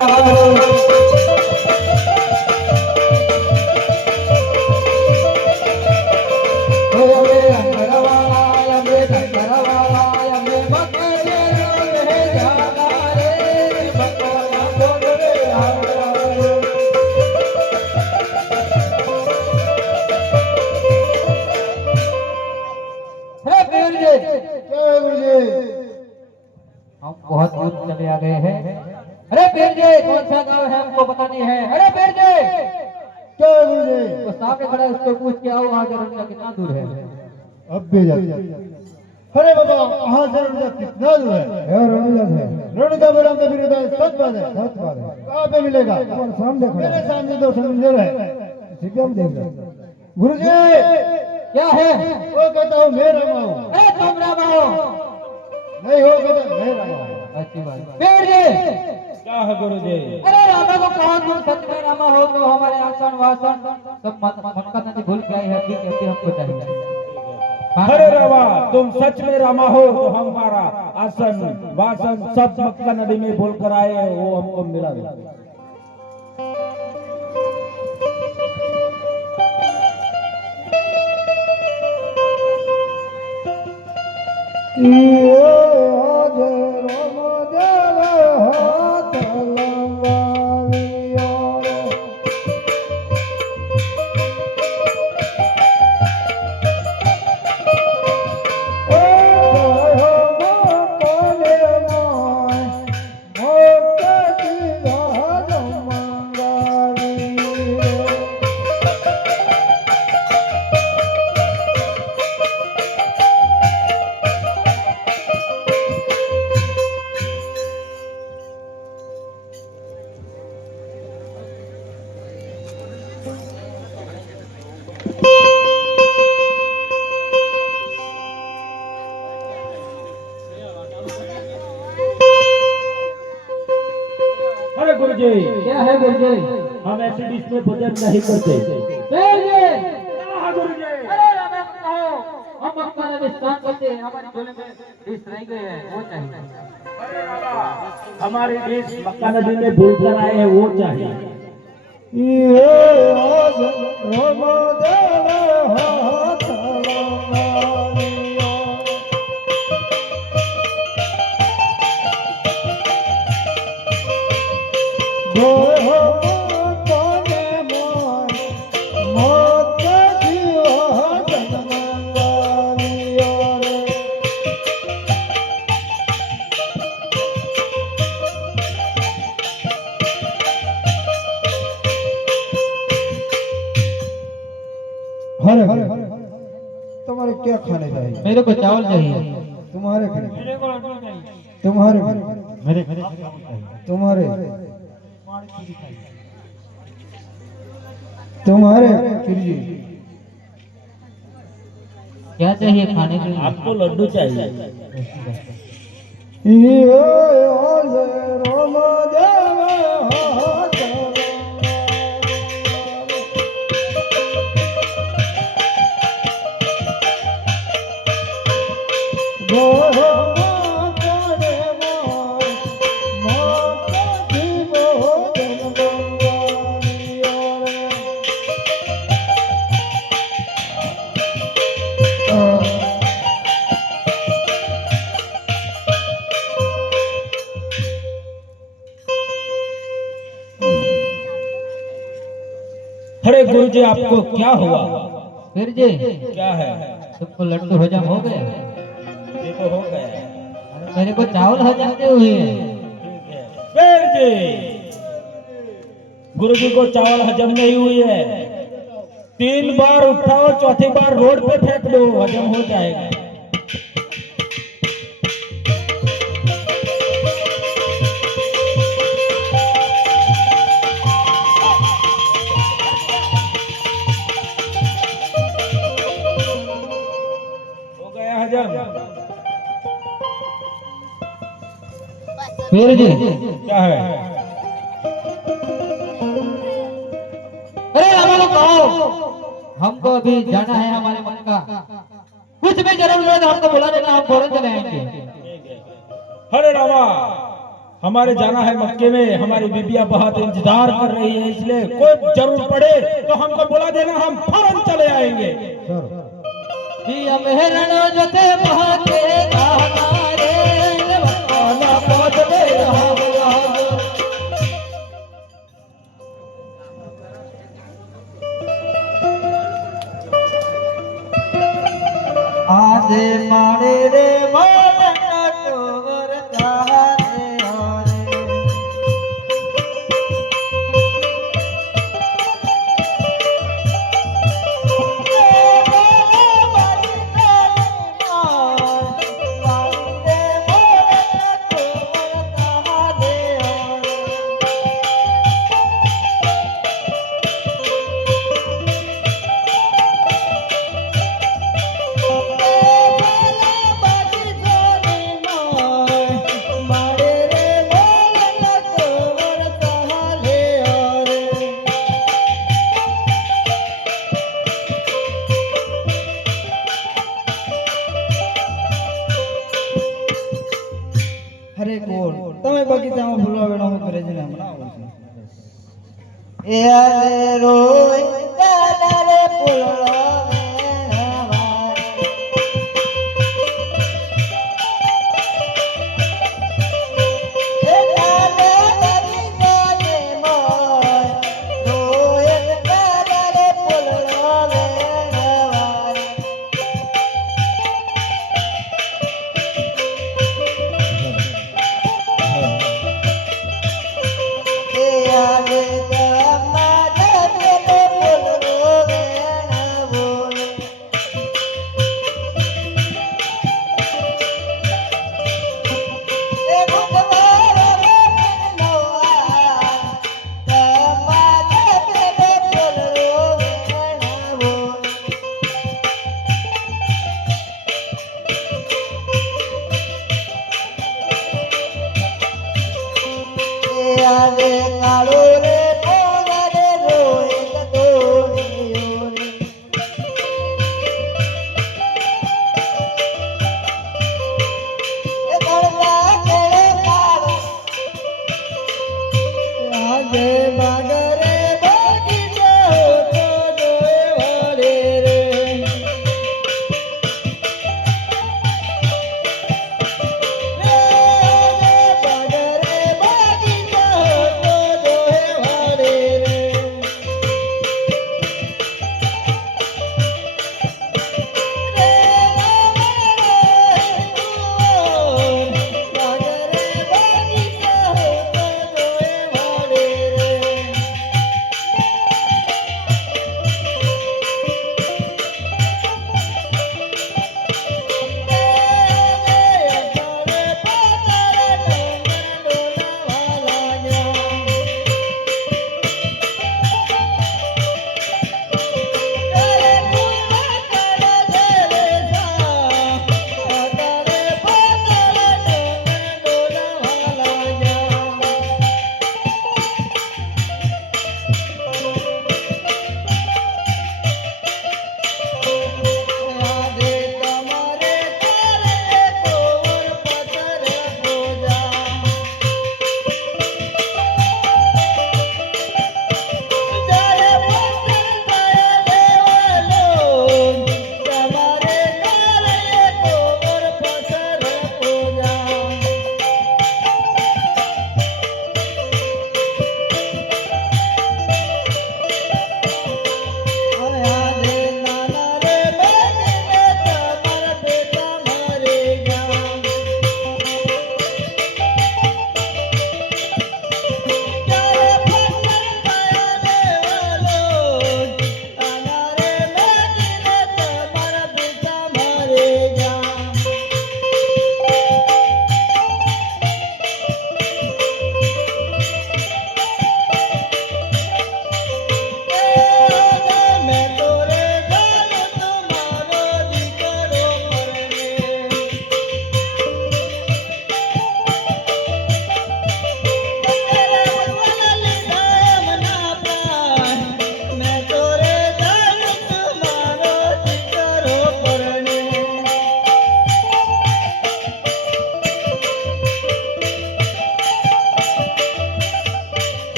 हम बहुत दूर चले आ गए हैं। अरे पीर जी, कौन सा गांव है हमको पता नहीं है। अरे पीर जी, क्या गुरु जी? वो सामने खड़ा है, उसको पूछ के आओ वहाँ से रंगा कितना दूर है। अब भी जाते। अरे बाबा, वहाँ से रणजा कितना दूर है? रणजा मेरा तो फिर सच बात है। कहाँ पे मिलेगा? मेरे सामने तो समुद्र है। गुरु जी, क्या है? वो कहता हूँ मैं रामा हूँ। अरे तुम रामा हो? नहीं हो कहता मैं रामा हूँ। अच्छी बात। पीर जी, क्या है गुरु जी? अरे रामा को कौन तुम सच में रामा हो तो हमारे आसन वासन सब मक्का नदी भूल गए हैं। अभी हमको चाहिए। अरे रामा, तुम सच में रामा हो तो हमारा आसन वासन सब मक्का नदी में भूल कर आए हैं, वो हमको मिला दो। अरे गुरु जी, क्या है गुरु जी? हम ऐसे डिश में भोजन नहीं करते। पीर जी, क्या है गुरु जी? अरे रामा को कहो हम मक्का नदी स्नान करते हैं, हमारी झोले में डिश रह गए हैं, वो चाहिए। अरे रामा, हमारे देश मक्का नदी में भूल कर आए हैं, वो चाहिए। तुम्हारे क्या खाने चाहिए? मेरे को चावल चाहिए। तुम्हारे घर मेरे को लड्डू चाहिए। तुम्हारे घर मेरे तुम्हारे तुम्हारे क्या चाहिए खाने के लिए? आपको लड्डू चाहिए। अरे गुरु जी, आपको क्या हुआ? पीर जी, क्या है? तुमको लड्डू हजम हो गए? ये तो हो गया। मेरे को चावल हजम नहीं हुए। फिर जी, गुरु जी को चावल हजम नहीं हुई है। 3 बार उठाओ, चौथी बार रोड पे फेंक दो, हजम हो जाएगा। हो गया हजम। पीर जी, क्या है? अरे रामा को कहो हमको अभी जाना है हमारे मक्का। कुछ भी जरूरत है तो हमको बुला देना, हम फौरन चले आएंगे। अरे रामा, हमारे जाना है मक्के में, हमारी बीबियां बहुत इंतजार कर रही है, इसलिए कोई जरूर पड़े तो हमको बुला देना, हम फौरन चले आएंगे। दिया मेहरण जते बहाके हमारे वक्काना पहुंच गए हम आधे मारे रे मारना तोर तारे हरे હરે કોણ તમે બગીચામાં ફૂલવા વેણો કરે છે ને હમણાં આવું છે એ આલે રોય કાલે ફૂલવા રે કાળો રે પોલા રે રોય કતોડીઓ રે એ ગળના કેળે કાળો રાજે માગરે બગીચો તો જોય વળે રે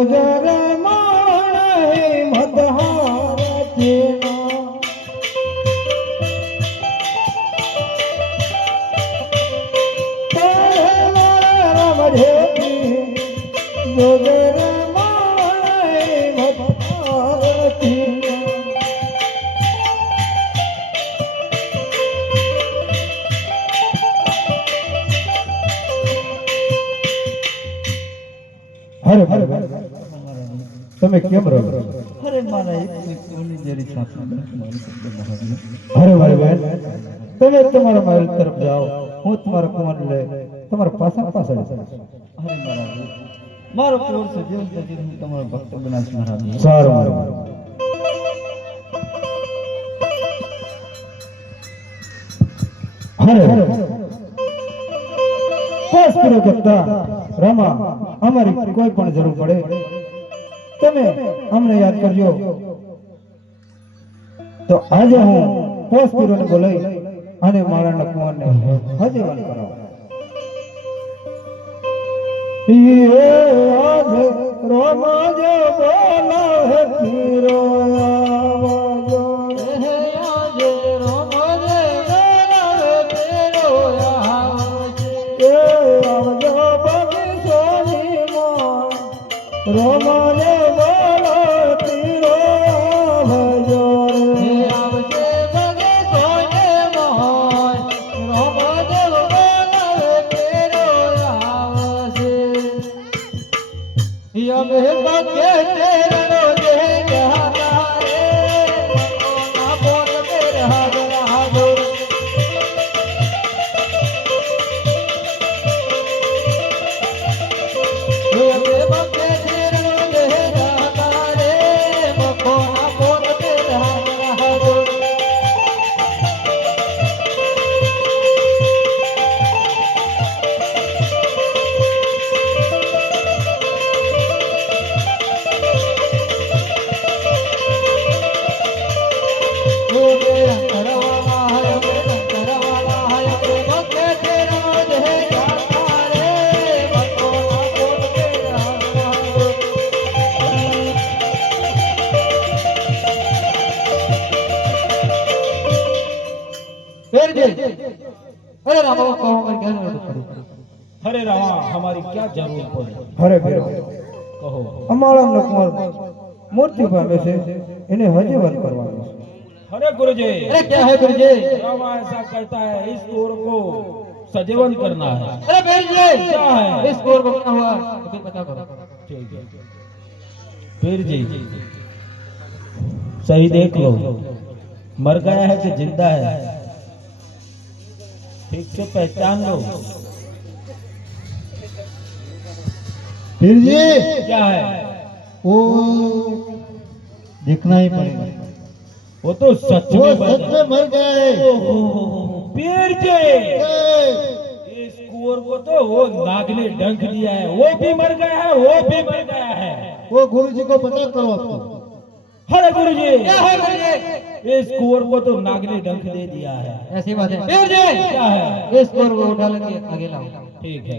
गुजर माण मतहार थीना राम जेती गुजर माण मतहार थीना હરે હરે તમે કેમ રહો અરે મારા એક કોની જરી સાથે મારી શબ્દ મહારાજ અરે મારી બેન તમે તમારા મહેલ તરફ જાઓ હું તમારા કુમાર લે તમારા પાછળ પાછળ અરે મહારાજ મારો પૂર છે જેવું તેથી હું તમારો ભક્ત બનાવીશ મહારાજ સારું મારું હરે બસ કરો કરતા રમા અમારી કોઈ પણ જરૂર પડે તમે અમને યાદ કરજો તો આજે હું પોસ્ટ પીરોને બોલાવી અને મારા કુંવરને હજીવાન કરાવો ये आज रोमाज बोला पीरो आवाजो હે આજે રોમજ બોલાવે તેરો આવજે એ આવજો બગી સોની માં રોમાજ બોલા પીરો આવાજો હે આવજે બગે સોને મોહન રોમજ બોલાવે તેરો આવજે યમે બગે તેરો જે જહાના રે ના બોલ મેરે હાજરા હાજર યમે બગે તેરો જે જહાના રે મખો ના બોલ મેરે હાજરા હાજર अरे रामा कहूँ मैं क्या जरूरत पड़ी अरे रामा हमारी क्या जरूरत पड़ी હરે પીરો कहो અમારા કુંવર મૂર્તિ પામે છે એને હજીવાન કરવાનું છે अरे गुरुजी अरे क्या है फिर जी रामा ऐसा कहता है इस कोर को सजीवन करना है अरे फिर जी क्या है? इस कोर को क्या हुआ अभी पता करो ठीक है फिर जी सही देख लो मर गया है कि जिंदा है ठीक से पहचान लो फिर जी क्या है वो देखना ही पड़ेगा वो तो सच वो में मर सच में मर गया है ओहो, फिर जी इस कुंवर को तो वो नाग ने डंक दिया है वो भी मर गया है वो भी मर गया है वो गुरु जी को पता करो आपको अरे गुरुजी क्या है फिर जी इस कुंवर को तो नाग ने डंक दे दिया है ऐसी बात है फिर जी क्या है इस कोर को उठा लेंगे आगे लाओ ठीक है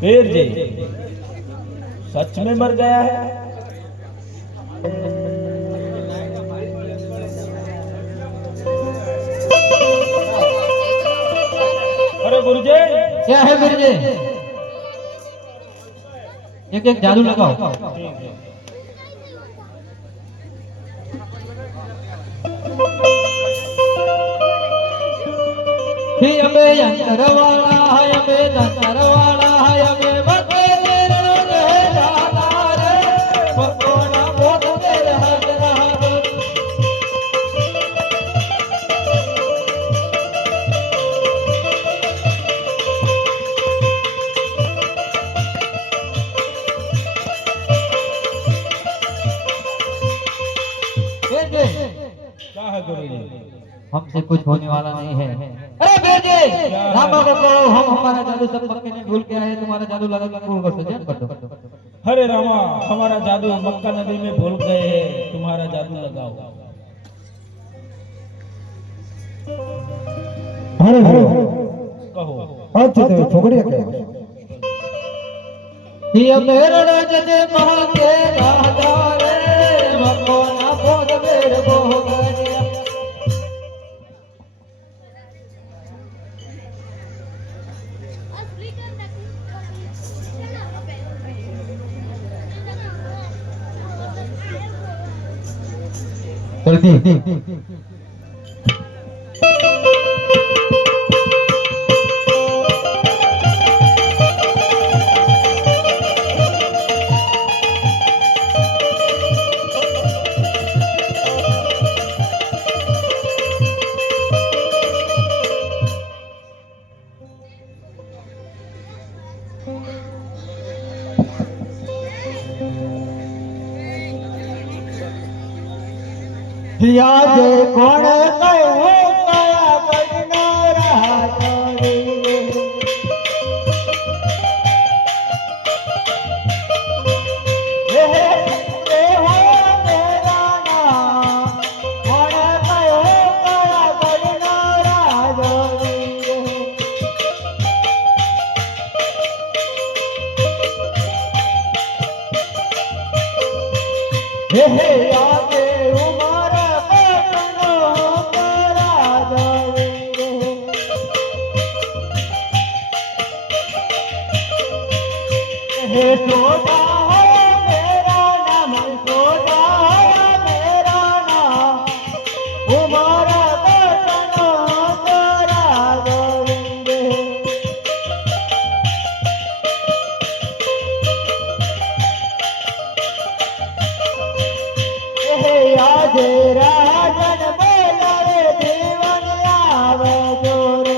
फिर जी सच में मर गया है अरे गुरुजी क्या है फिर जी एक एक जादू लगाओ ही हमें अंतरवाला है हमें अंतरवाला है हमें बके तेरे है दादा रे भगवाना बहुत तेरे हाथ रहा क्या है गुरुजी हमसे कुछ होने वाला नहीं है अरे बेटे रामा को कहो हम हमारा जादू सब पक्के नहीं भूल के आए तुम्हारा जादू लगा के पूर्ण कर सजन कर दो अरे रामा हमारा जादू मक्का नदी में भूल गए हैं तुम्हारा जादू लगाओ અરે કહો અચ્છા તમે છોકરી કે હિય મેરડ જને મહાકે રાજા રે મકોના પોત મેર બોગણિયા જલ્દી હિયા જે કોણ કહ્યું કયા કઈનો રાજો રે હે હે આગે ઉમારા પટનો કરા દે હે સોડા હો મેરા નામ સોડા હો મેરા નામ ઉમારા પટનો કરા દે આજે રાજન બોલાવે જીવન આવજો રે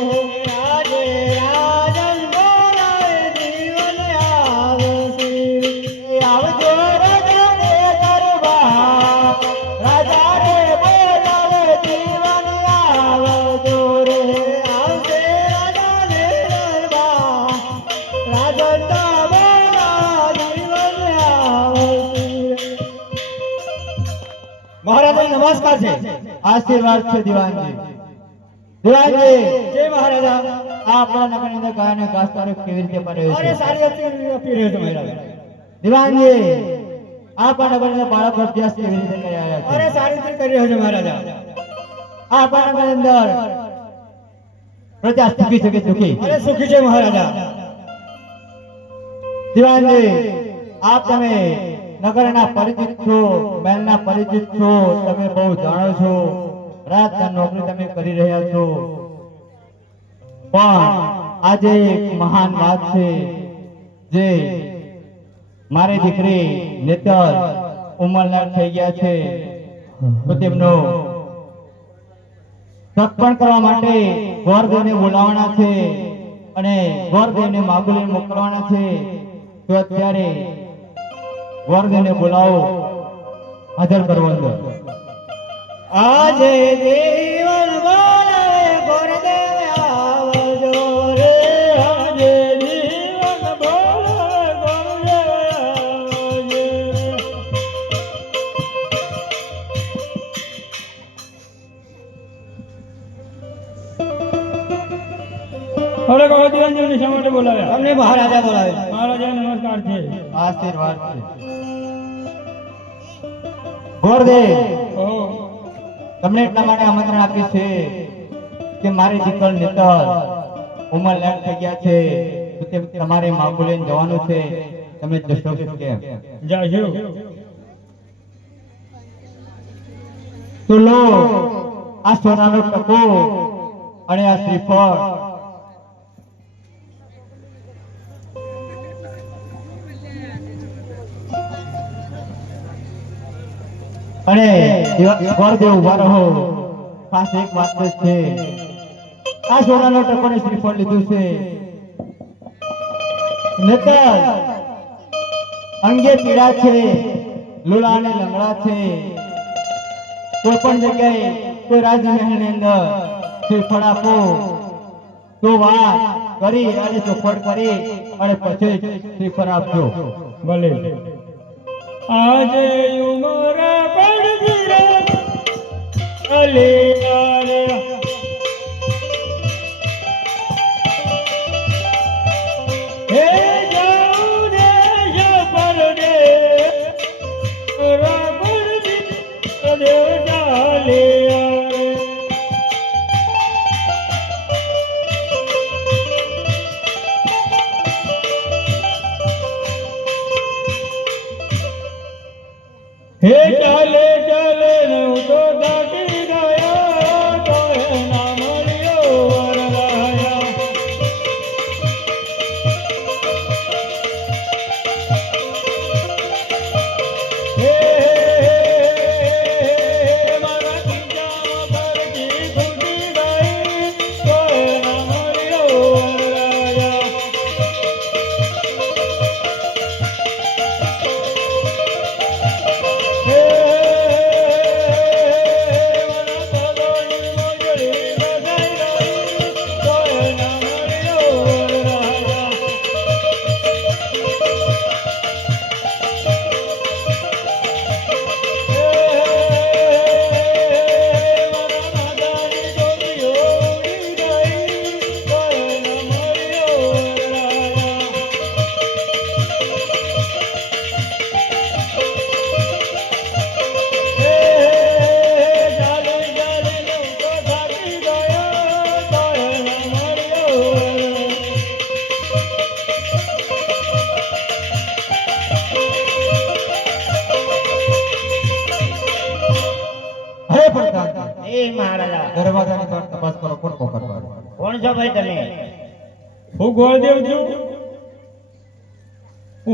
આજે રાજન બોલાવે જીવન આવશે આવજો રાજા રે દરબાર રાજા રે બોલાવે જીવન આવજો રે આવશે રાજા રે દરબાર રાજન બોલા જીવન આવશે મહારાજ નમસ્કાર છે આશીર્વાદ છે દીવાનજી દીવાનજી જય મહારાજા આ આપણા નગરની અંદર ગાયને ઘાસ ચારો કેવી રીતે પડ્યો છે અરે સારી હતી આપી રહ્યો છે મહારાજ દીવાનજી આપણા નગરની અંદર બાળક અભ્યાસ કેવી રીતે કરી રહ્યા છે અરે સારી રીતે કરી રહ્યો છે મહારાજા આપણા નગરની અંદર પ્રજા સુખી છે કે દુખી અરે સુખી છે મહારાજા દીવાનજી આપ તમે નગરના પરિચિત છો મહેલના પરિચિત છો તમે બહુ જાણો છો રાતના નોકરી તમે કરી રહ્યા છો પણ આજે એક મહાન વાત છે જે મારી દીકરી નેતર ઉંમરલાયક થઈ ગયા છે તો તેમનો સત્પણ કરવા માટે ગોરદેવને બોલાવવાના છે અને ગોરદેવને માગુલીને મોકલવાના છે તો અત્યારે ગોરદેવને બોલાવો હાજર કરો અંદર આજે જીવન બોલાવે ગોરદેવ આવજો રે આજે જીવન બોલાવે ગોરદેવ આવજો અરે કહો દીવાનજીને શા માટે બોલાવ્યા તમને મહારાજા બોલાવે મહારાજા નમસ્કાર છે આશીર્વાદ છે ગોરદેવ ઓહો તમને એટલા માટે આમંત્રણ આપ્યું છે કે મારી દીકરી નેતર ઉંમર લાયક થઈ ગયા છે તો તે તમારે માગુ લઈને જવાનું છે તમે જશો કેમ જાજો તો લો આ સોનાનો ટકો અને આ શ્રીફળ અને ગોરદેવ ઉભા રહો ખાસ એક વાત છે આ સોનાનો ટકો ને શ્રીફળ લીધું છે નેતર અંગે પીડા છે લુલા અને લંગડા છે કોઈ પણ જગ્યાએ કોઈ રાજમહેલ ની અંદર શ્રીફળ આપો તો વાત કરી અને ચોખવટ કરી અને પછી શ્રીફળ આપજો ભલે આજે ઉમર પડતી રે અલે અલે હે ચાલે ચાલે હું તો થાકી ગયો તો ના મળ્યો વરરાયા હે મારા ખીચામાં ફરતી ખૂટી ગઈ તો ના મળ્યો વરરાયા દરવાજાની બહાર તપાસ કરો કોણ કોકરવા કોણ છો ભાઈ તમે? હું ગોળદેવ છું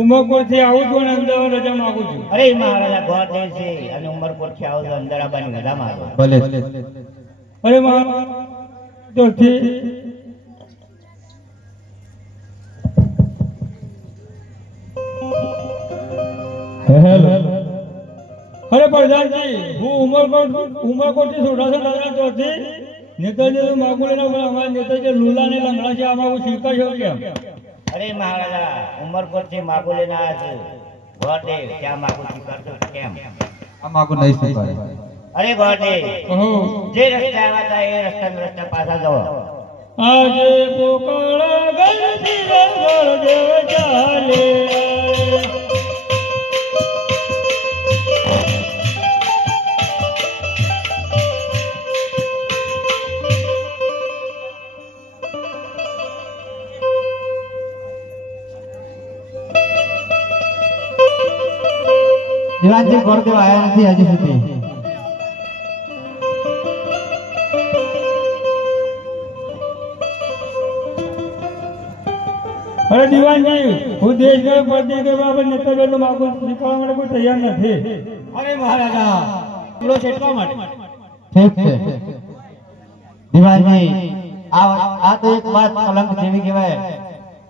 ઉમરકોટથી આવું છું અને અમદાવાદ રજા માંગુ છું. અરે મહારાજા ગોરદેવ છે અને ઉમરકોટ થી આવો છો અંદર આવવાની રજા માંગો. ભલે અરે મહારાજ તો ઠીક હેલો અરે પ્રધાનજી હું ઉમરકોટથી સોડાસર દાદા ચોથી નેતાજી માગુલેના અમારા નેતાજી લુલા ને લંગડા છે આમાં હું શીખા છો કેમ? અરે મહારાજા ઉમરકોટ થી માગો લઈને આવ્યા છું. ગોરદેવ ત્યાં માગો થી કરતો કેમ? આ માગું નહીં સ્વીકારે. અરે ગોરદેવ કહો જે રસ્તે આવ્યા હતા એ રસ્તા પાછા જાઓ. આજે પોકળ ગલતી ગળદેવ ચાલે દિવાનજી ગોળદેવ આયા નથી હજી સુધી. અરે દીવાનજી હું દેશ ગયો પરદેશ ગયો બાબત નેતાજી માગું શીખવા માટે કોઈ તૈયાર નથી. અરે મહારાજા બોલો છે એટલા માટે. ઠીક છે દિવાનજી આ તો એક વાત કલંક જેવી કહેવાય.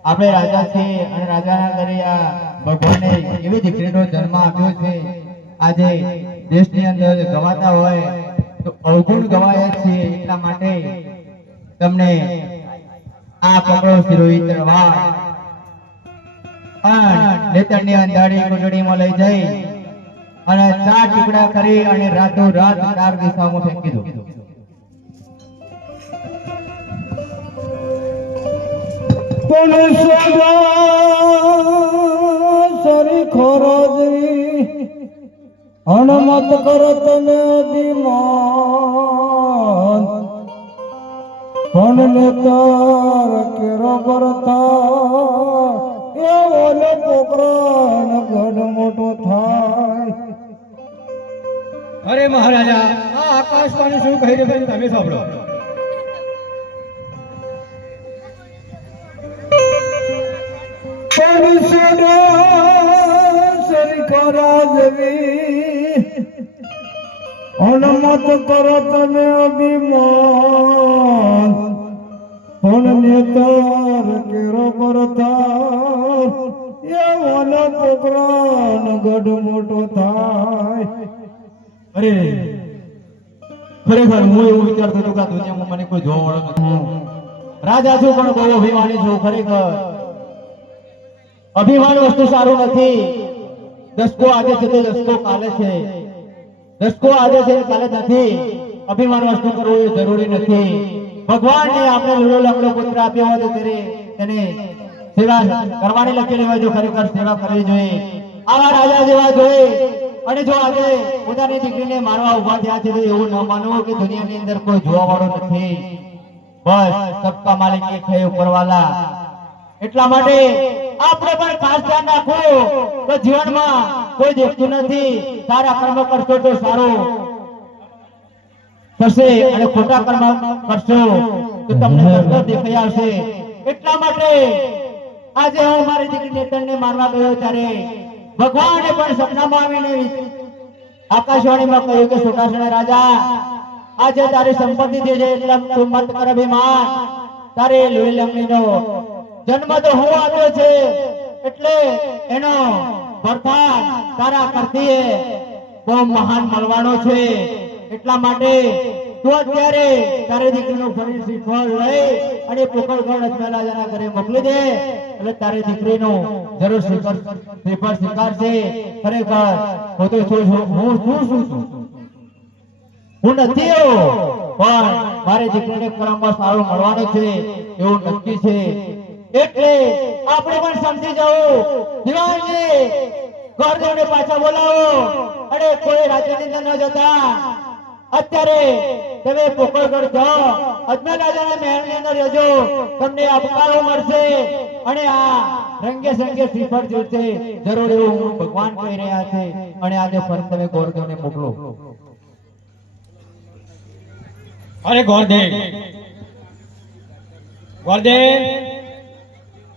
આપણે રાજા છે અને રાજાના ઘરે આ ભગવાને એવી દીકરીનો જન્મ આપ્યો છે. આજે દેશની અંદર ગવાતા હોય તો અવગુણ ગવાય છે. એટલા માટે તમને આ પકડો શિરોહી તરવાર નેતરની અંધારી કોટડીમાં લઈ જઈ અને 4 ટુકડા કરી અને રાતો રાત 4 દિશામાં ફેંકી દો. પણ સરી ખોરજી અણમત કરો તમે અભિમાન પણ નેતર કેરો કરતા એ ઓલે પોકરાનો ગઢ મોટો થાય. અરે મહારાજા આ આકાશવાણી શું કહી રહ્યું તમે સાંભળો. અણમત કરો તમે અભિમાન પણ નેતર કેરો કરતા એ ઓલા પોકરાનો ગઢ મોટો થાય. અરે ખરેખર હું એવું વિચારતો હતો કે આ દુનિયામાં મને કોઈ જોવા વાળો નથી. રાજા છું પણ બહુ અભિમાની છું. ખરેખર અભિમાન વસ્તુ સારું નથી. દસકો આજે છે તે દસકો કાલે છે. દસકો આજે છે કાલે નથી. અભિમાન વસ્તુ કરવું એ જરૂરી નથી. ભગવાનને આપણે લીલો લંગડો પુત્ર આપ્યો હોય તો તેને સેવા કરવાની લખેલી હોય તો ખરેખર સેવા કરવી જોઈએ. આવા રાજા જેવા જોઈએ. અને જો આજે પોતાની દીકરીને મારવા ઉભા થયા છે તો એવું ન માનવું કે દુનિયાની અંદર કોઈ જોવા વાળો નથી. બસ સબકા માલિક એક છે ઉપરવાલા. એટલા માટે આપણે પણ ખાસ ધ્યાન રાખવું તો જીવનમાં કોઈ દેખતું નથી. સારા કર્મ કરશો તો સારું થશે અને ખોટા કર્મ કરશો તો તમને નરક દેખાઈ આવશે. એટલા માટે આજે હું મારી દીકરી નેતનને મારવા ગયો ત્યારે ભગવાને પણ સપનામાં આવીને આકાશવાણીમાં કહ્યું કે સુકાસણ રાજા, આજે તારી સંપત્તિ જે છે એટલે તું મત કર અભિમાન. તારે લોહી લંગણીનો જન્મ તો હું આપ્યો છે એટલે એનો વરદાન તારા કરતી બહુ મહાન મળવાનો છે. એટલા માટે તું અત્યારે તારી દીકરીનું ફરી શ્રીફળ લઈ અને પોકળગઢ અજમેલાજાના ઘરે મોકલી દે એટલે તારી દીકરીનું જરૂર શ્રીફળ સ્વીકારશે. ખરેખર હું તો છું હું નથી એવો, પણ મારી દીકરીને કર્મમાં સારું મળવાનું છે એવું નક્કી છે. એટલે આપણે પણ સમજી જવું. દિવાનજી, ગોરદેવને પાછા બોલાવો અને કોઈ રાજ્યની અંદર ન જતા અત્યારે તમે પોકળગઢ જાઓ, અજમેલાજાના મહેલની અંદર રહેજો. તમને અપકારો મળશે અને આ રંગે સંગે શ્રીફળ જોશે જરૂર એવું ભગવાન કહી રહ્યા છે. અને આજે ફરી તમે ગોરદેવને મોકલો. અરે ગોરદેવ, ગોરદેવ,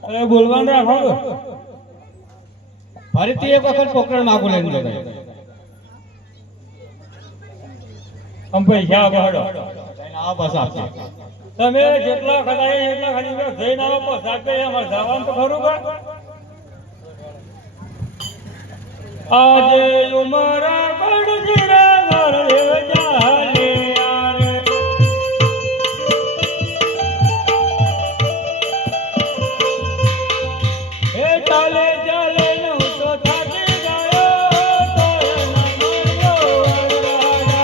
અરે બોલવાનું રાખો. ફરીથી એક વખત પોકરણ માગું લઈને જતો. આમ પૈસા બહાડો. આવો બસ આપશે. તમે જેટલા ખડાય એટલા ખરી જઈને આવો બસ આપે. અમારે જવાનું તો ખરું કે આજે ઉમરા બળજીરા ઘર ચાલે યાર. એ ચાલે ચાલે ને હું તો થાકી ગયો તો એના મળ્યો વરરાજા.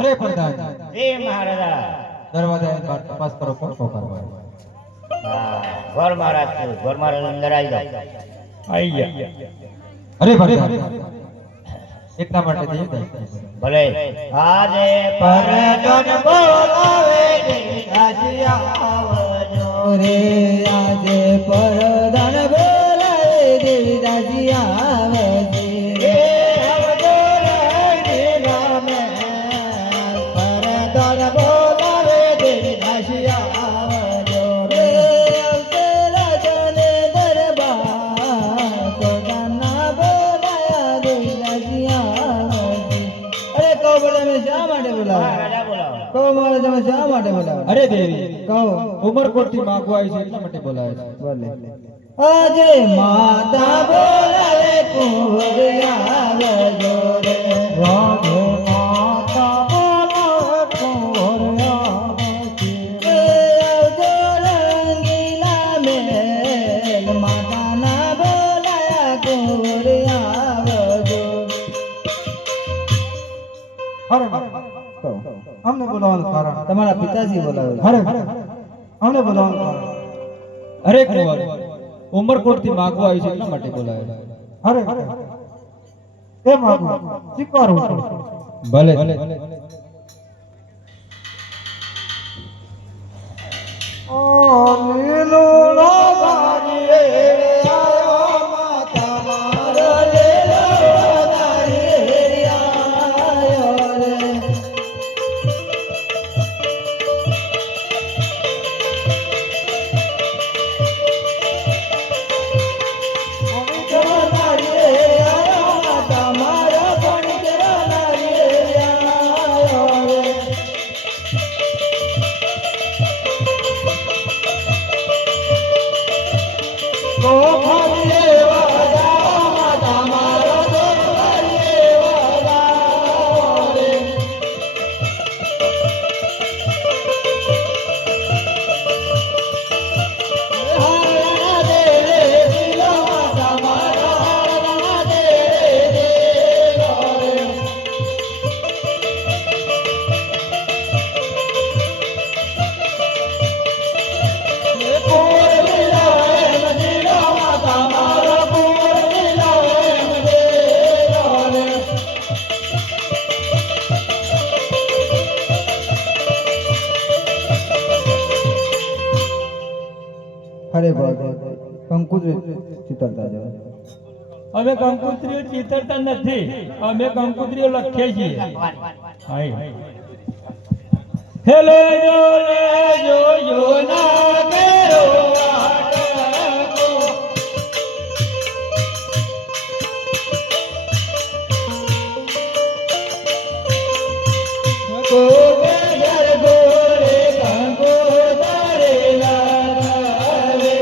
અરે પ્રધાન, જય મહારાજા. દરવાજા બહાર તપાસ કરો. કોણ પોકારવા? હા, ગોર મહારાજ છું. ગોર મહારાજ અંદર આવી જાઓ. આઈ ગયા. અરે પ્રધાન, એટલા માટે જઈએ ને. ભલે. આજે પરગણ બોલાવે દેવદાસી આવજો રે, આજે પરદાન બોલાવે દેવદાસી આવે છે. રે આવજો રણજીરા મહેલ. પરદાન બોલાવે દેવદાસી આવજો રે, આવતે રાજાને દરબાર પરદાના બોલાયા દેવદાસી આવે છે. અરે કહો બોલે મેં શા માટે બોલાવ્યા? મહારાજા બોલાવો. કહો મારે તમે શા માટે બોલાવ્યા? અરે દેવી, કહો. ઉમરકોટથી માગવા આવી છે એટલા માટે બોલાવે છે. બોલે. આજે માતા બોલાવે કુંવરિયા આવજો રે. આજે માતા બોલાવે કુંવરિયા આવજો રે. આવજો રંગીલા મહેલ, માતાના બોલાયા કુંવરિયા આવજો. અરે અમને બોલાવવાનું કારણ? તમારા પિતાજી બોલાવે. અરે અમને બોલાવવાનું કારણ? અરે કુંવર, ઉમરકોટથી માગવા આવી છે એટલા માટે બોલાવે. અરે એ માગું સ્વીકારવું પડશે. ભલે. ઓ લીલો લાગારી આયો માતા મારો લીલો લાગારી આયો રે. કંકુત્રી ચિતરતા જવાય. અમે કંકુત્રીઓ ચિતરતા નથી, અમે કંકુત્રીઓ લખીએ છીએ. હાય. હેલે જો ના કેરો આટકો. કોકે ઘર ગોરે કંકો તારે લાવે.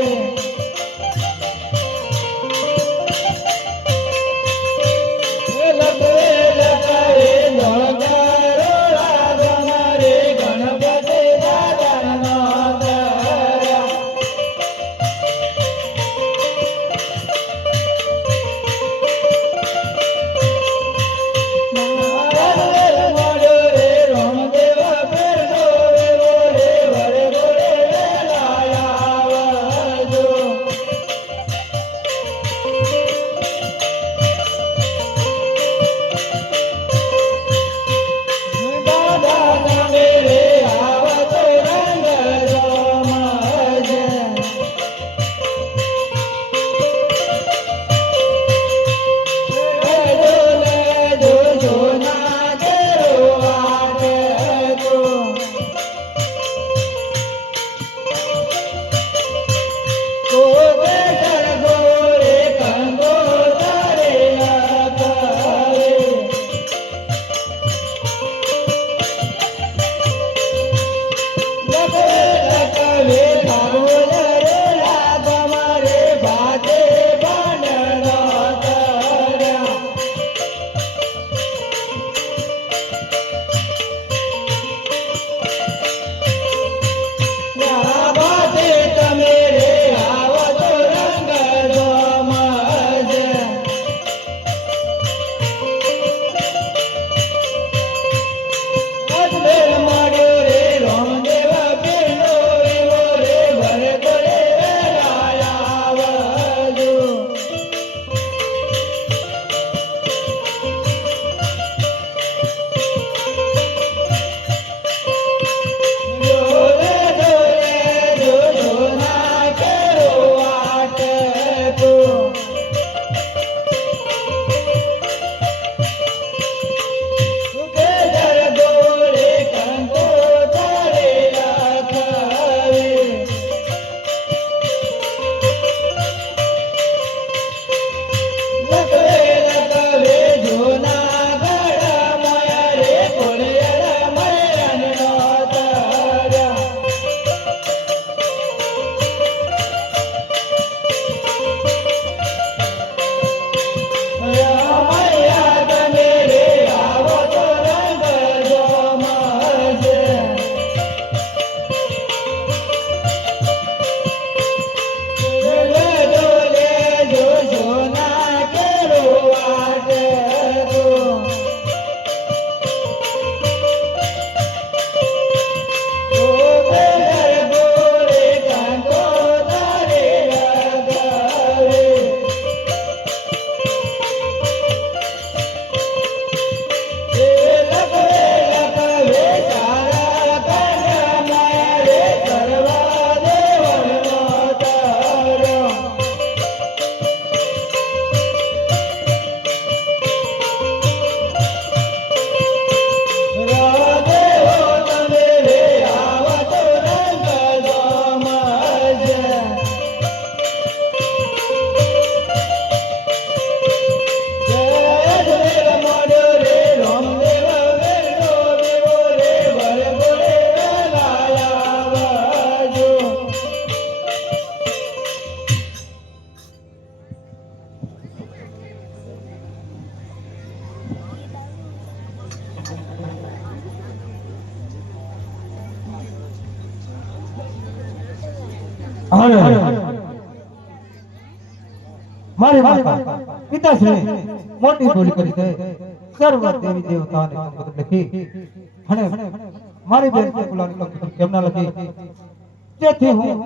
મારી માતા પિતાશ્રી મોટી ભૂલ કરી છે. સર્વ દેવી દેવતાને કંકોત્રી લખી અને મારી બેન બોલાની કંકોત્રી કેમ ના લખી? જેથી હું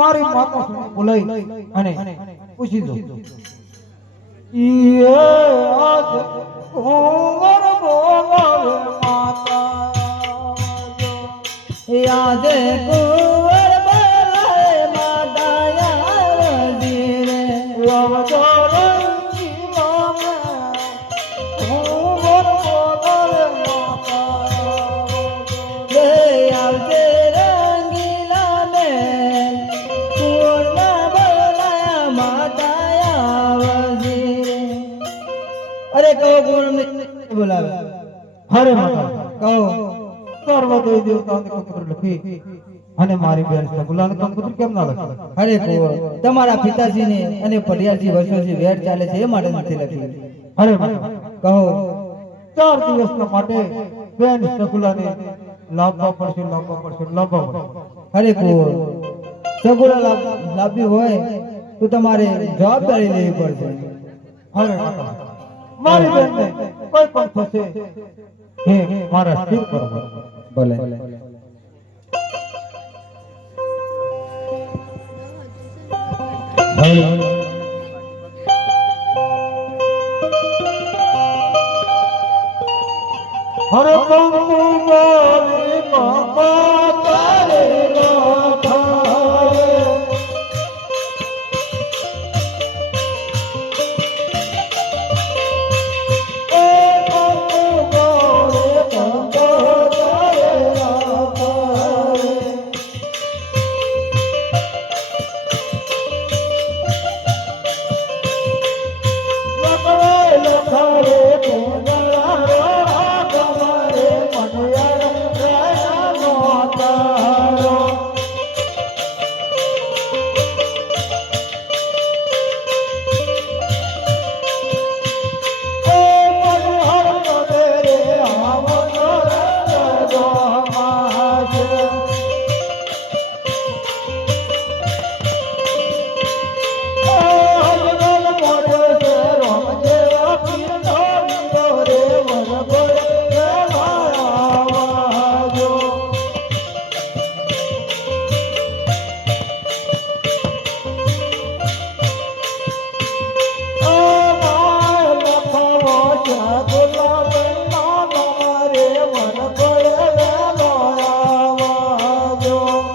મારી માતા સુધી બોલાઈ અને પૂછી દઉં. ઈએ આજ કુંવર બોલાવે માતા, યાદ કુંવર બોલાવે માતા, યાદ અરે કહો કોણ અમને બોલાવે? અરે માતા કહો. સર્વ દેવી દેવતાઓને કંકોત્રી લખી અને મારી બેન સગુલાને કંકોત્રી કેમ ના લખી? અરે કુંવર, તમારા પિતાજીને અને પઢિયારજી વર્ષોથી વેર ચાલે છે એ માટે નથી લખી. અરે માતા કહો. 4 દિવસના માટે બેન સગુલાને લાવવા પડશે. અરે કુંવર, સગુલા લાભી હોય તો તમારે જવાબદારી લેવી પડશે. અરે માતા મારી બેનને કોઈ પણ થશે એ મારા સ્થિર પર ભલે. હરે કંકુ મારી માતા તારે રાધારે એ કંકુ મારી માતા તારે રાધારે લખારે કોંગળા રો તમારે મનયાર મોતારો એ મનહર કરે આવનો રંગો માસ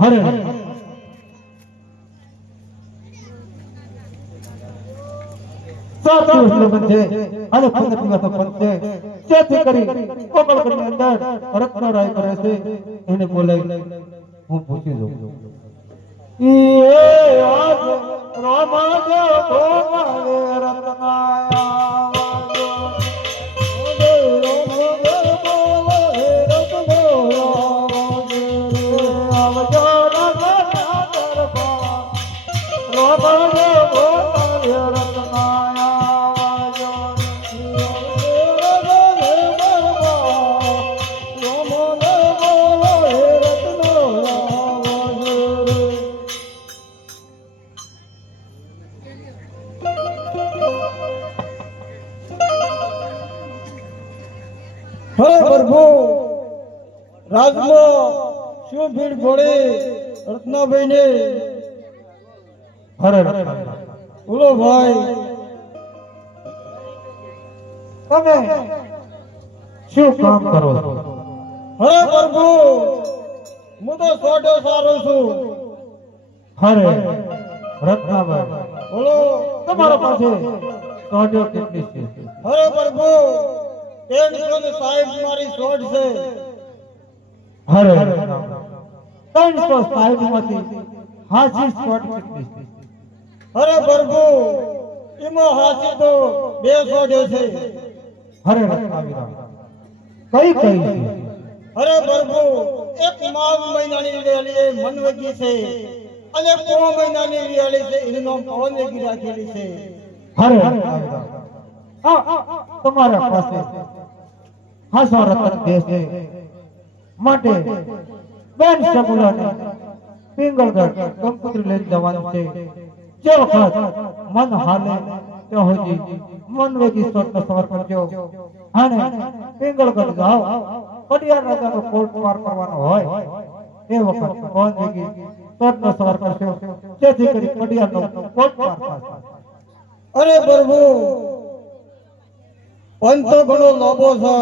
હરે સાત દિવસ લગ્ન છે અને 15 દિવસનો પંચ છે. તેથી કરી કોકળકરની અંદર રત્નરાય કરે છે. એને બોલાવી હું પૂછી દઉં ઈ આજ રામાજો ભોમાવે રત્નાયા હે પ્રભુ, રાજમાં શું ભીડ પડી રત્નાભાઈને? હરે બોલો ભાઈ, તમે શું કામ કરો છો? હે પ્રભુ, હું તો સોટો સારો છું. હરે રત્નાભાઈ બોલો તમારા પાસે સોજો કેટલી છે? હરે પ્રભુ, 360 મારી શોટ છે. હરે 360 માંથી હાસી શોટ કેટલી છે? હરે પ્રભુ, એમાં હાસી તો 2 શોટો છે. હરે રત્નાવીરા કઈ કઈ છે? હરે પ્રભુ, એક માઘ મહિનાની વેલી મનવગી છે અને પો મહિનાની વેલી છે એનું નામ પવનવેગી રાખેલી છે. હરે રત્નાવીરા તમારા પાસે હાસો રતન દેશ છે માટે બેન સગુલાને પિંગળગઢ કંકોત્રી લઈને જવાનું છે. જે વખત મન હાલે તે હોજી મન વેગી સ્વતઃ સવાર કરજો અને પિંગળગઢ જાઓ. પડિયાર રાજાનો કોર્ટ પાર કરવાનો હોય એ વખત મન વેગી સ્વતઃ સવાર કરજો, જેથી કરી પડિયારનો કોર્ટ પાર થશે. અરે પ્રભુ પંતો ઘણો લાંબો છે,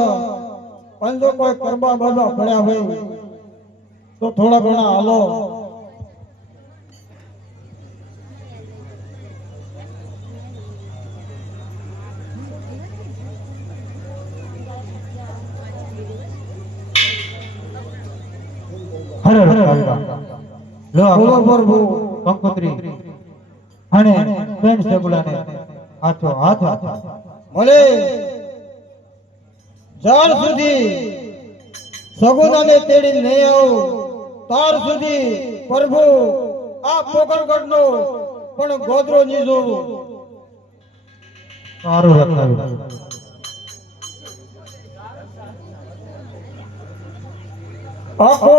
પણ જો કોઈ કરવા બાબા પડ્યા હોય તો થોડા ઘણા હાલો. હરે હરે કાલિકા. લો બોલો આ પ્રભુ. કંકોત્રી અને બેન સગુલાને હાથો હાથ ભલે જ્યાર સુધી સગુનાને તેડી નહીં આવું ત્યાર સુધી પ્રભુ આ પોકરગઢનો પણ ગોદરો નહીં જોવું. સારું રત્નાવી. આખો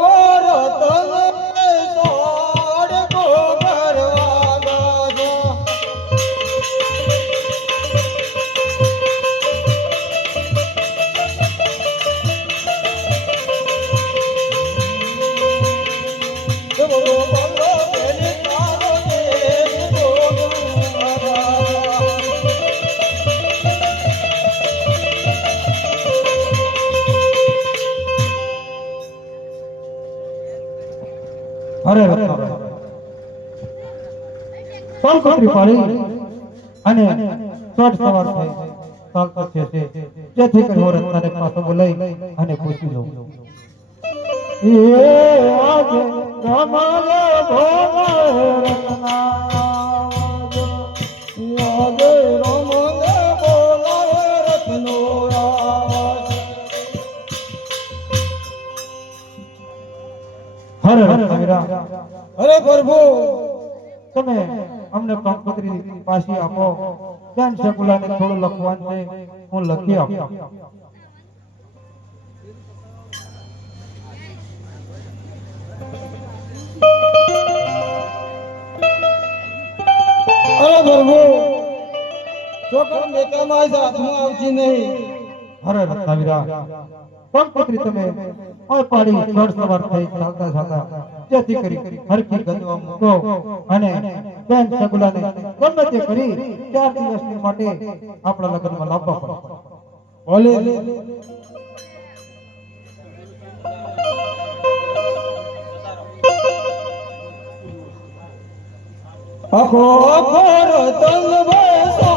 પરતલ તોડ ગોગરવા ગાજો. બોલો બોલો પેલી તારો દેશ ગોગરવા. અરે રત્નાવી. કંકોત્રી પાડી અને સ્વર સવાર થઈ ચાલતો છે, જેથી કરી હું રત્નાને પાછો બોલાઈ અને પૂછી લઉં. એ આજે તમારે ભોગ રત્ના આજે રમને બોલાવે રત્નો રાજ. હરે રત્નાવીરા, અરે પ્રભુ તમે અમને કંકોત્રી પાછી આપો. બેન સગુલાને થોડું લખવાનું છે, હું લખી આપું. અરે પ્રભુ ચોકડ મેકામાં હાથમાં આવતી નહીં. હરે રત્નાવીરા, કંકોત્રી તમે ઓય પાડી સ્વર સવાર થઈ ચાલતા ચાલતા, જેથી કરી હરખી ગંદવા મૂકો અને બેન સગુલાને ગમે તે કરી 4 દિવસની માટે આપણા લગ્નમાં લાવવા પડે. ભલે આખો પર તલ બેસો